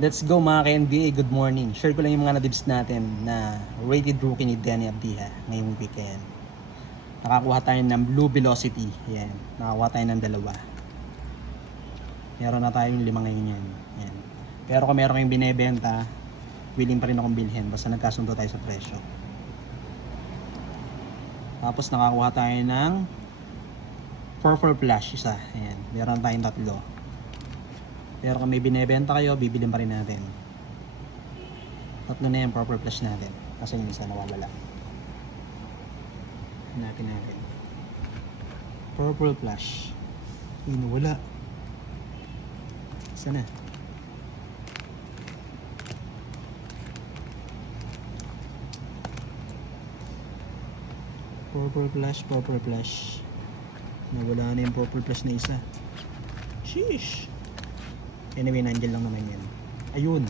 Let's go mga ka-NBA, good morning. Share ko lang yung mga nadibs natin na rated rookie ni Danny Abdiha ngayong weekend. Nakakuha tayo ng Blue Velocity. Yan. Nakakuha tayo ng 2. Meron na tayong 5 ngayon yan. Yan. Pero kung meron kayong binebenta, willing pa rin akong bilhin basta nagkasundo tayo sa presyo. Tapos nakakuha tayo ng Purple Flash isa. Ayan. Meron tayong 3. Pero kung may binebenta kayo, bibilin pa rin natin. 3 na yung Purple Flash natin. Kasi yung isa nawawala. Hanapin natin. Purple Flash. Uy, nawala. Isa na. Purple Flash. Nawala na yung Purple Flash na isa. Sheesh! Anyway, nandiyan lang naman yan. Ayun.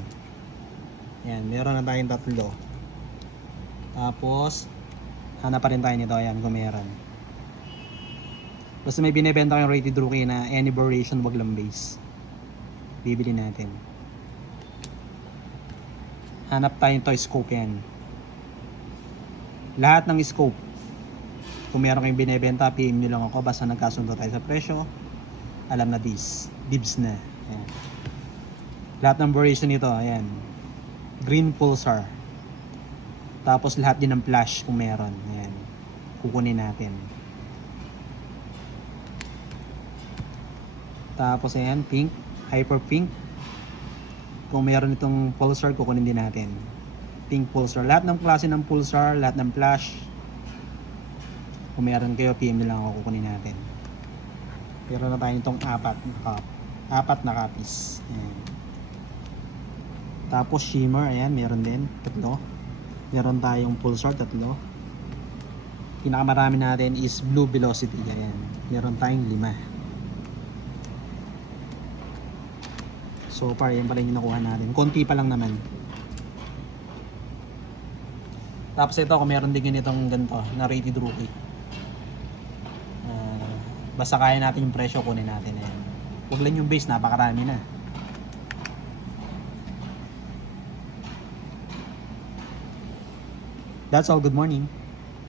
Yan, meron na tayong 3. Tapos, hanap pa rin tayo nito. Ayan, kung meron. Basta may binibenta kayong rated rookie na any variation, wag lang base. Bibili natin. Hanap tayong toy scope yan. Lahat ng scope. Kung meron kayong binibenta, PM nyo lang ako. Basta nagkasundo tayo sa presyo. Alam na dibs na. Ayan. Lahat ng variation nito, ayan. Green pulsar. Tapos lahat din ng flash kung meron. Ayan. Kukunin natin. Tapos ayan, pink, hyper pink. Kung meron itong pulsar, kukunin din natin. Pink pulsar. Lahat ng klase ng pulsar, lahat ng flash. Kung meron kayo, PM na lang ako, kukunin natin. Pero na tayo itong 4 na copies. Ayan. Tapos shimmer, ayan, meron din 3. Meron tayong pulsar 3. Pinakamarami natin is Blue Velocity, ayan. Meron tayong 5. So far, yan pa rin yung nakuha natin. Konti pa lang naman. Tapos ito, kung meron din ganitong ganito na rated rookie. Basta kaya natin yung presyo, kunin natin. Ayan. Huwag lang yung base, napakarami na. That's all. Good morning.